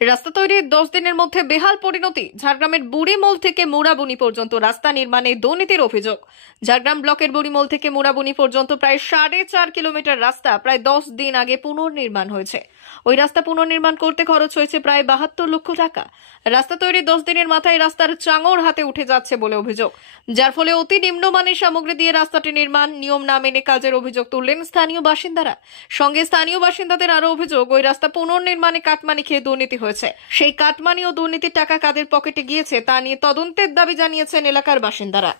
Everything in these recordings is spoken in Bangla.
রাস্তা তৈরির 10 দিনের মধ্যে বেহাল পরিণতি। ঝাড়গ্রামের বুড়িমোল থেকে মুড়াবনি পর্যন্ত রাস্তা নির্মাণে দুর্নীতির অভিযোগ। ঝাড়গ্রাম ব্লকের বুড়িমোল থেকে মুড়াবনি পর্যন্ত প্রায় 4.5 কিলোমিটার রাস্তা প্রায় 10 দিন আগে পুনর্নির্মাণ হয়েছে। ওই রাস্তা পুনর্নির্মাণ করতে খরচ হয়েছে প্রায় 72 লক্ষ টাকা। রাস্তা তৈরি 10 দিনের মাথায় রাস্তার চাঙড় হাতে উঠে যাচ্ছে বলে অভিযোগ, যার ফলে অতি নিম্নমানের সামগ্রী দিয়ে রাস্তাটি নির্মাণ, নিয়ম না মেনে কাজের অভিযোগ তুললেন স্থানীয় বাসিন্দারা। সঙ্গে স্থানীয় বাসিন্দাদের আরো অভিযোগ, ওই রাস্তা পুনর্নির্মাণে কাটমানি খেয়ে দুর্নীতি হয়েছে। সেই কাটমানি ও দুর্নীতির টাকা কাদের পকেটে গিয়েছে তা নিয়ে তদন্তের দাবি জানিয়েছেন এলাকার বাসিন্দারা।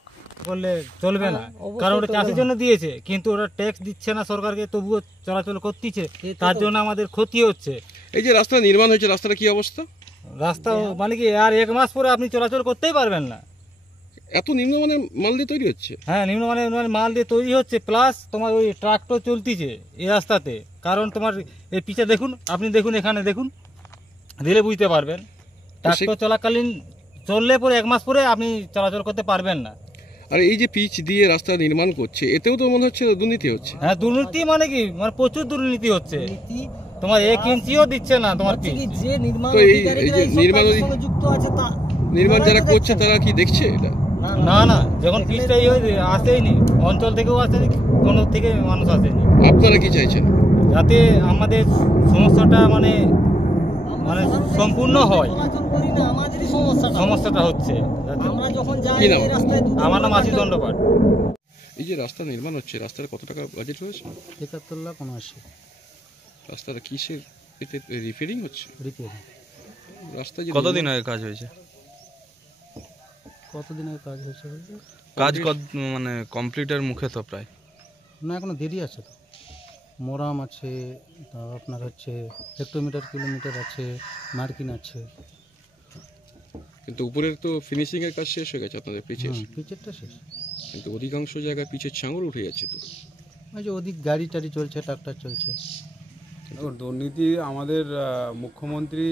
বললে চলবে না, কারণ ওটা চাষের জন্য দিয়েছে, কিন্তু ওরা ট্যাক্স দিচ্ছে না সরকারকে, তবুও চলাচল করতেছে, তার জন্য আমাদের ক্ষতি হচ্ছে। এই যে রাস্তা নির্মাণ হয়েছে, রাস্তাটা কি অবস্থা? রাস্তা মানে কি আর 1 মাস পরে আপনি চলাচল করতেই পারবেন না। এত নিম্নমানের মাল দিয়ে তৈরি হচ্ছে? হ্যাঁ, নিম্নমানের মাল দিয়ে তৈরি হচ্ছে, প্লাস তোমার ওই ট্রাক্টর চলতিছে এই রাস্তাতে। কারণ তোমার এই পিছে দেখুন, আপনি দেখুন, এখানে দেখুন, দিলে বুঝতে পারবেন। ট্রাক্টর চলাকালীন চললে পরে 1 মাস পরে আপনি চলাচল করতে পারবেন না। আর এই যে পিচ দিয়ে রাস্তা নির্মাণ করছে, এতেও তো মনে হচ্ছে দুর্নীতি হচ্ছে। হ্যাঁ, দুর্নীতি মানে কি, মানে প্রচুর দুর্নীতি হচ্ছে। তোমার 1 ইঞ্চিও দিচ্ছে না তোমার পিচ। তো এই যে নির্মাণ যারা করছে তারা কি দেখছে এটা? না না, যখন পিচটা আসেইনি, অঞ্চল থেকেও আসেনি, কোনো থেকে মানুষ আসেনি। আপনারা কি চাইছেন? যাতে আমাদের সমস্যাটা মানে মানে সম্পূর্ণ হয়। সমস্যাটা হচ্ছে আমার নাম আশিস দণ্ডপাট। এই যে রাস্তা নির্মাণ হচ্ছে, রাস্তার কত টাকা বাজেট হয়েছে? ৭৫,৭৯,। রাস্তাটা কিসের এতে রিপেয়ারিং হচ্ছে? রিপেয়ারিং। রাস্তা যে কতদিন আগে কাজ হয়েছে? কতদিন আগে কাজ হয়েছে? কাজ মানে কমপ্লিটের মুখে তো প্রায়। না, এখনো দেরি আছে তো। মোরাম আছে, আপনার হচ্ছে হেক্টোমিটার কিলোমিটার আছে, মার্কিন আছে। কিন্তু উপরের তো ফিনিশিং এর কাজ শেষ হয়ে গেছে আপনাদের পিচেরটা শেষ, কিন্তু অধিকাংশ জায়গায় পিচের চাঙড় উঠে যাচ্ছে। তো ওই যে ওদিক গাড়ি টাড়ি চলছে, ট্রাক্টর চলছে। দুর্নীতি আমাদের মুখ্যমন্ত্রী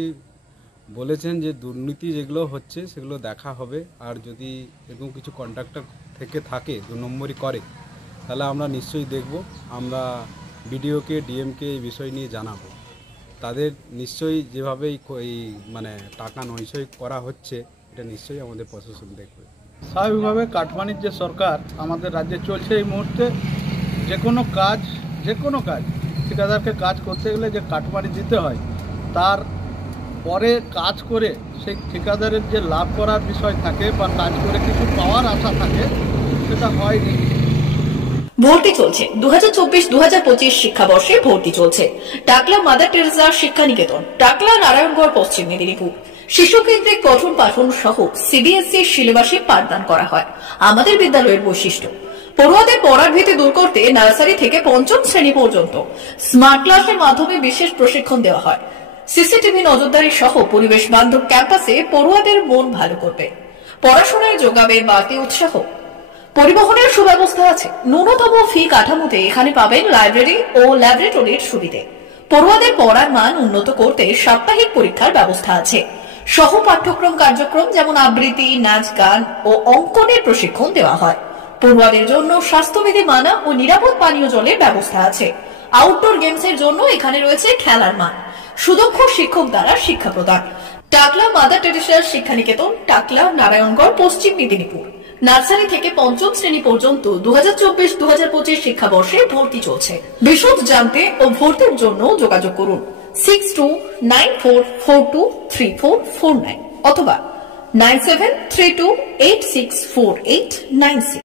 বলেছেন যে দুর্নীতি যেগুলো হচ্ছে সেগুলো দেখা হবে, আর যদি এরকম কিছু কন্ট্রাক্টর থেকে থাকে 2 নম্বরই করে, তাহলে আমরা নিশ্চয়ই দেখব। আমরা বিডিওকে, ডিএমকে এই বিষয় নিয়ে জানাবো। তাদের নিশ্চয়ই যেভাবেই এই মানে টাকা নয়সই করা হচ্ছে, এটা নিশ্চয়ই আমাদের প্রশাসন দেখবে। স্বাভাবিকভাবে কাটমানির যে সরকার আমাদের রাজ্যে চলছে এই মুহূর্তে, যে কোনো কাজ ঠিকাদারকে কাজ করতে গেলে যে কাটমানি দিতে হয়, তার পরে কাজ করে সেই ঠিকাদারের যে লাভ করার বিষয় থাকে বা কাজ করে কিছু পাওয়ার আশা থাকে, সেটা হয়নি। ভর্তি চলছে 2024-2025 শিক্ষাবর্ষে ভর্তি চলছে টাকলা মাদার টেরেসা শিক্ষা নিকেতন, টাকলা, নারায়ণগড়, পশ্চিম মেদিনীপুর। শিশু কেন্দ্রিক পঠন পাঠন সহ সিবিএসই সিলেবাসে পাঠদান করা হয়। আমাদের বিদ্যালয়ের বৈশিষ্ট্য, পড়ুয়াদের পড়ার ভীতি দূর করতে নার্সারি থেকে 5ম শ্রেণী পর্যন্ত স্মার্ট ক্লাসের মাধ্যমে বিশেষ প্রশিক্ষণ দেওয়া হয়। সিসিটিভি নজরদারি সহ পরিবেশ বান্ধব ক্যাম্পাসে পড়ুয়াদের মন ভালো করবে, পড়াশোনায় যোগাবে বাড়তি উৎসাহ। পরিবহনের সুব্যবস্থা আছে। ন্যূনতম ফি কাঠামোতে এখানে পাবেন লাইব্রেরি ও ল্যাবরেটরির সুবিধে। পড়ুয়াদের পড়ার মান উন্নত করতে সাপ্তাহিক পরীক্ষার ব্যবস্থা আছে। সহ পাঠ্যক্রম কার্যক্রম যেমন আবৃত্তি, নাচ, গান ও অঙ্কনের প্রশিক্ষণ দেওয়া হয়। পড়ুয়াদের জন্য স্বাস্থ্যবিধি মানা ও নিরাপদ পানীয় জলের ব্যবস্থা আছে। আউটডোর গেমসের জন্য এখানে রয়েছে খেলার মাঠ। সুদক্ষ শিক্ষক দ্বারা শিক্ষা প্রদান। টাকলা মাদার টেরেসা শিক্ষা নিকেতন, টাকলা, নারায়ণগড়, পশ্চিম মেদিনীপুর। নার্সারি থেকে 5ম শ্রেণী পর্যন্ত 2024-2025 শিক্ষাবর্ষে ভর্তি চলছে। বিশদ জানতে ও ভর্তির জন্য যোগাযোগ করুন 6294423449 অথবা 9732864896।